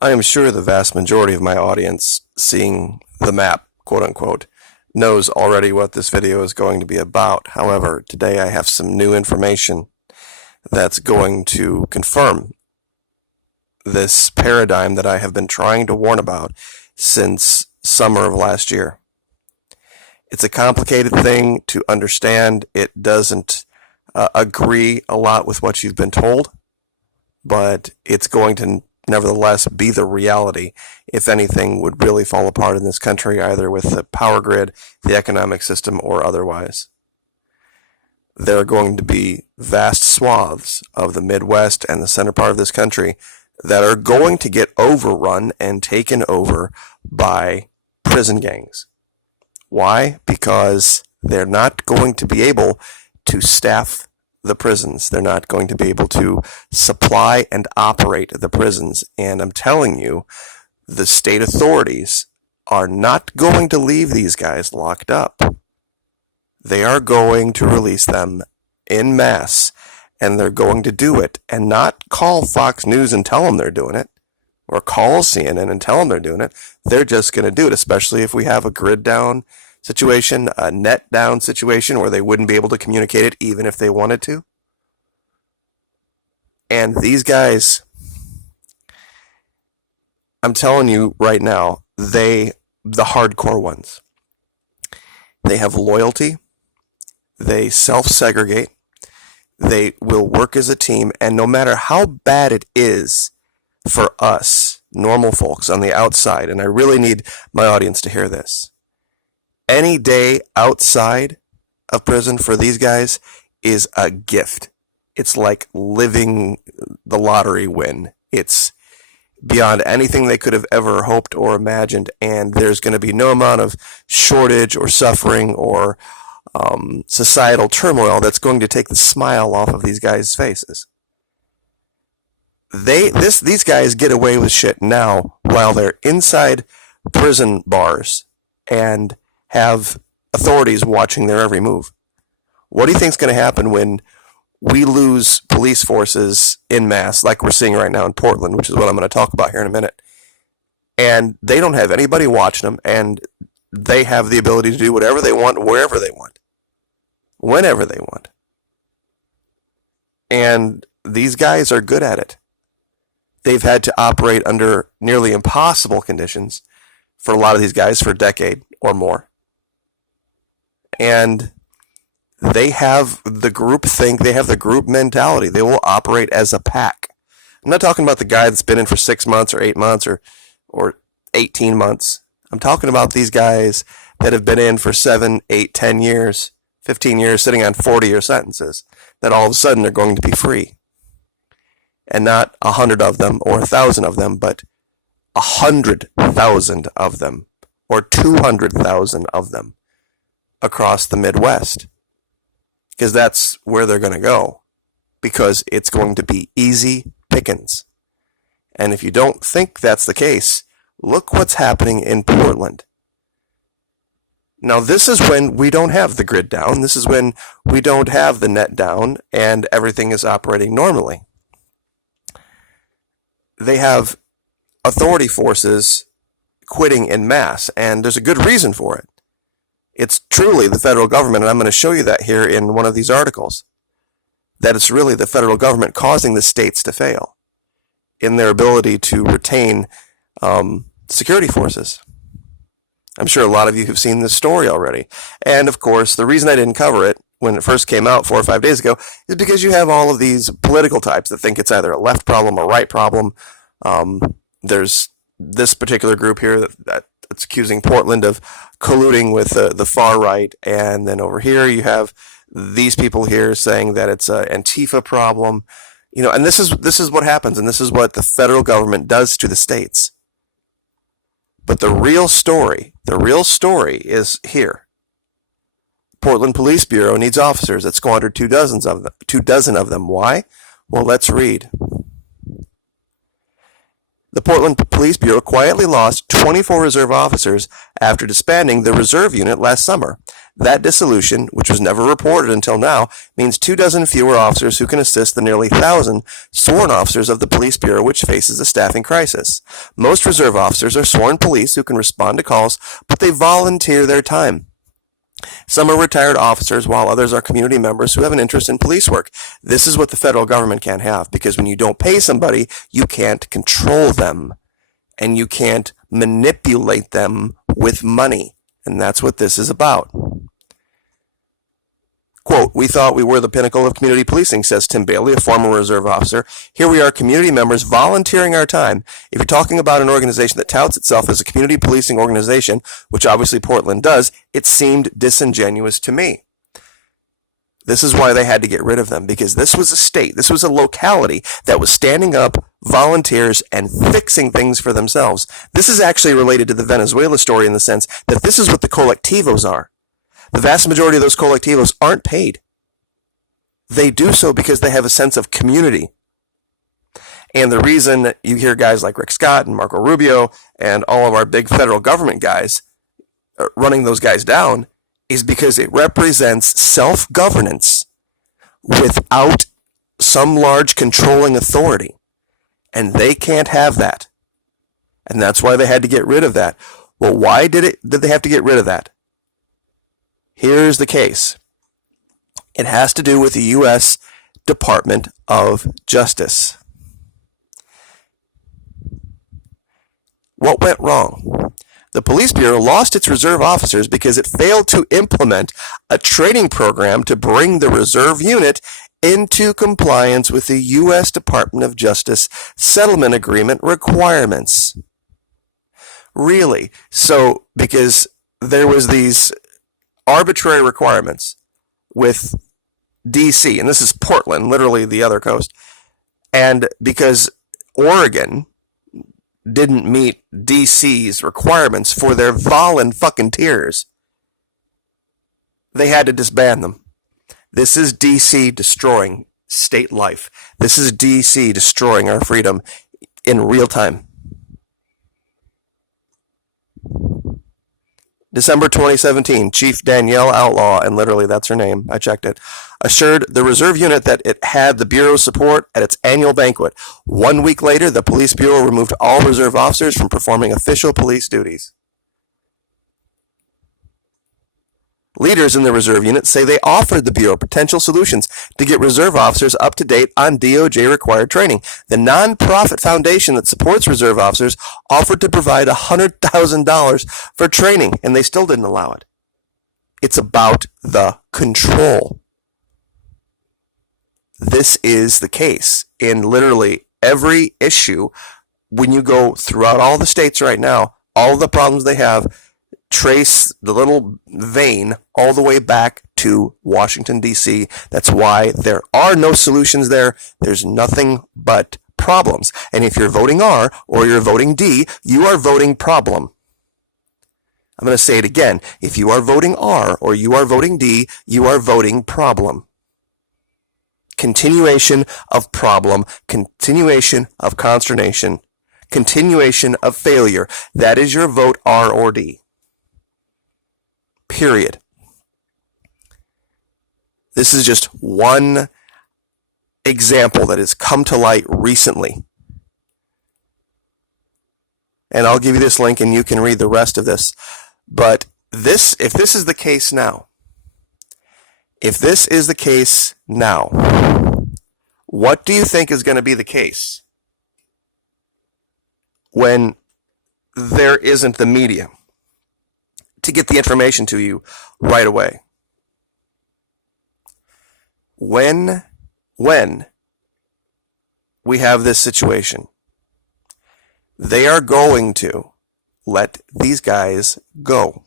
I am sure the vast majority of my audience, seeing the map, quote unquote, knows already what this video is going to be about. However, today I have some new information that's going to confirm this paradigm that I have been trying to warn about since summer of last year. It's a complicated thing to understand. It doesn't agree a lot with what you've been told, but it's going to nevertheless be the reality if anything would really fall apart in this country, either with the power grid, the economic system, or otherwise. There are going to be vast swaths of the Midwest and the center part of this country that are going to get overrun and taken over by prison gangs. Why? Because they're not going to be able to staff the prisons. They're not going to be able to supply and operate the prisons. And I'm telling you, the state authorities are not going to leave these guys locked up. They are going to release them en masse, and they're going to do it and not call Fox News and tell them they're doing it, or call CNN and tell them they're doing it. They're just going to do it, especially if we have a grid down situation, a net down situation where they wouldn't be able to communicate it even if they wanted to. And these guys, I'm telling you right now, the hardcore ones, they have loyalty, they self-segregate, they will work as a team, and no matter how bad it is for us, normal folks on the outside, and I really need my audience to hear this, any day outside of prison for these guys is a gift. It's like living the lottery win. It's beyond anything they could have ever hoped or imagined, and there's going to be no amount of shortage or suffering or societal turmoil that's going to take the smile off of these guys' faces. These guys get away with shit now while they're inside prison bars and have authorities watching their every move. What do you think is going to happen when we lose police forces en masse, like we're seeing right now in Portland, which is what I'm going to talk about here in a minute, and they don't have anybody watching them, and they have the ability to do whatever they want, wherever they want, whenever they want. And these guys are good at it. They've had to operate under nearly impossible conditions for a lot of these guys for a decade or more. And they have the group think, they have the group mentality. They will operate as a pack. I'm not talking about the guy that's been in for 6 months or 8 months or 18 months. I'm talking about these guys that have been in for 7, 8, 10 years, 15 years, sitting on 40-year sentences, that all of a sudden are going to be free. And not 100 of them or 1,000 of them, but 100,000 of them or 200,000 of them across the Midwest. Because that's where they're going to go. Because it's going to be easy pickings. And if you don't think that's the case, look what's happening in Portland. Now, this is when we don't have the grid down. This is when we don't have the net down and everything is operating normally. They have authority forces quitting en masse, and there's a good reason for it. It's truly the federal government, and I'm going to show you that here in one of these articles, that it's really the federal government causing the states to fail in their ability to retain security forces. I'm sure a lot of you have seen this story already. And of course, the reason I didn't cover it when it first came out 4 or 5 days ago is because you have all of these political types that think it's either a left problem or right problem. There's this particular group here that's accusing Portland of colluding with the far right, and then over here you have these people here saying that it's an Antifa problem, and this is what happens, and this is what the federal government does to the states. But the real story is here. Portland Police Bureau needs officers that squandered 2 dozen of them. Why? Well, let's read. The Portland Police Bureau quietly lost 24 reserve officers after disbanding the reserve unit last summer. That dissolution, which was never reported until now, means 24 fewer officers who can assist the nearly 1,000 sworn officers of the Police Bureau, which faces a staffing crisis. Most reserve officers are sworn police who can respond to calls, but they volunteer their time. Some are retired officers, while others are community members who have an interest in police work. This is what the federal government can't have, because when you don't pay somebody, you can't control them, and you can't manipulate them with money. And that's what this is about. Quote, "We thought we were the pinnacle of community policing," says Tim Bailey, a former reserve officer. "Here we are, community members volunteering our time. If you're talking about an organization that touts itself as a community policing organization, which obviously Portland does, it seemed disingenuous to me." This is why they had to get rid of them, because this was a state, this was a locality that was standing up volunteers and fixing things for themselves. This is actually related to the Venezuela story in the sense that this is what the colectivos are. The vast majority of those colectivos aren't paid. They do so because they have a sense of community. And the reason you hear guys like Rick Scott and Marco Rubio and all of our big federal government guys running those guys down is because it represents self-governance without some large controlling authority. And they can't have that. And that's why they had to get rid of that. Well, why did they have to get rid of that? Here's the case. It has to do with the U.S. Department of Justice. What went wrong? The Police Bureau lost its reserve officers because it failed to implement a training program to bring the reserve unit into compliance with the U.S. Department of Justice settlement agreement requirements. Really? So, because there was these arbitrary requirements with D.C., and this is Portland, literally the other coast, and because Oregon didn't meet D.C.'s requirements for their volunteers, they had to disband them. This is D.C. destroying state life. This is D.C. destroying our freedom in real time. December 2017, Chief Danielle Outlaw, and literally that's her name, I checked it, assured the reserve unit that it had the Bureau's support at its annual banquet. 1 week later, the Police Bureau removed all reserve officers from performing official police duties. Leaders in the reserve unit say they offered the Bureau potential solutions to get reserve officers up to date on DOJ-required training. The nonprofit foundation that supports reserve officers offered to provide $100,000 for training, and they still didn't allow it. It's about the control. This is the case in literally every issue. When you go throughout all the states right now, all the problems they have trace the little vein all the way back to Washington, D.C. That's why there are no solutions there. There's nothing but problems. And if you're voting R or you're voting D, you are voting problem. I'm going to say it again. If you are voting R or you are voting D, you are voting problem. Continuation of problem, continuation of consternation, continuation of failure. That is your vote R or D. Period. This is just one example that has come to light recently. And I'll give you this link and you can read the rest of this. But if this is the case now, what do you think is going to be the case when there isn't the media to get the information to you right away? When we have this situation, they are going to let these guys go.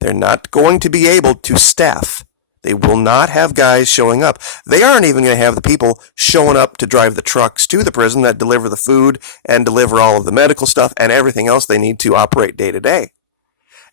They're not going to be able to staff. They will not have guys showing up. They aren't even going to have the people showing up to drive the trucks to the prison that deliver the food and deliver all of the medical stuff and everything else they need to operate day to day.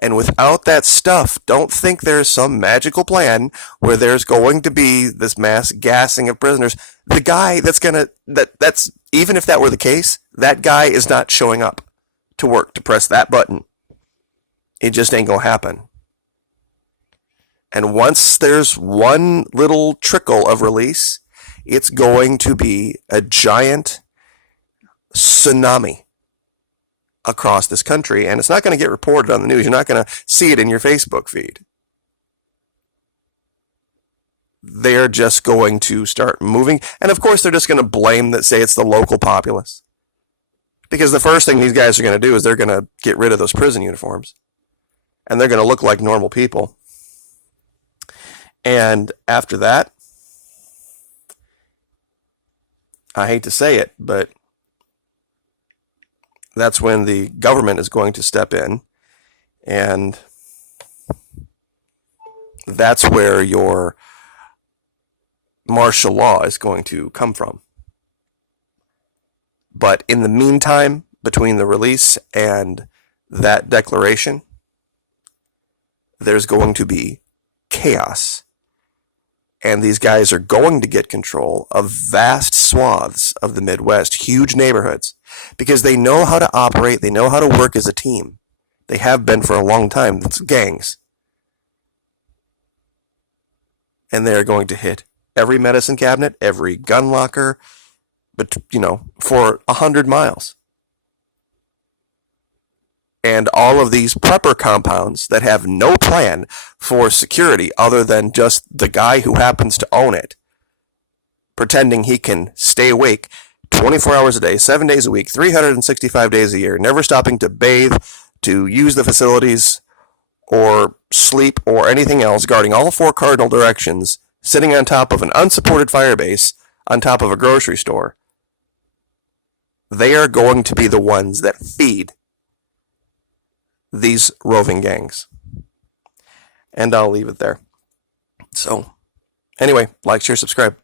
And without that stuff, don't think there's some magical plan where there's going to be this mass gassing of prisoners. The guy that's even if that were the case, that guy is not showing up to work to press that button. It just ain't gonna happen. And once there's one little trickle of release, it's going to be a giant tsunami across this country, and it's not going to get reported on the news. You're not going to see it in your Facebook feed. They're just going to start moving, and of course they're just going to blame that, say it's the local populace. Because the first thing these guys are going to do is they're going to get rid of those prison uniforms, and they're going to look like normal people. And after that, I hate to say it, but that's when the government is going to step in, and that's where your martial law is going to come from. But in the meantime, between the release and that declaration, there's going to be chaos. And these guys are going to get control of vast swaths of the Midwest, huge neighborhoods, because they know how to operate, they know how to work as a team. They have been for a long time. It's gangs. And they are going to hit every medicine cabinet, every gun locker, but for 100 miles. And all of these prepper compounds that have no plan for security other than just the guy who happens to own it, pretending he can stay awake 24 hours a day, 7 days a week, 365 days a year, never stopping to bathe, to use the facilities, or sleep, or anything else, guarding all 4 cardinal directions, sitting on top of an unsupported fire base, on top of a grocery store. They are going to be the ones that feed these roving gangs. And I'll leave it there. So, anyway, like, share, subscribe.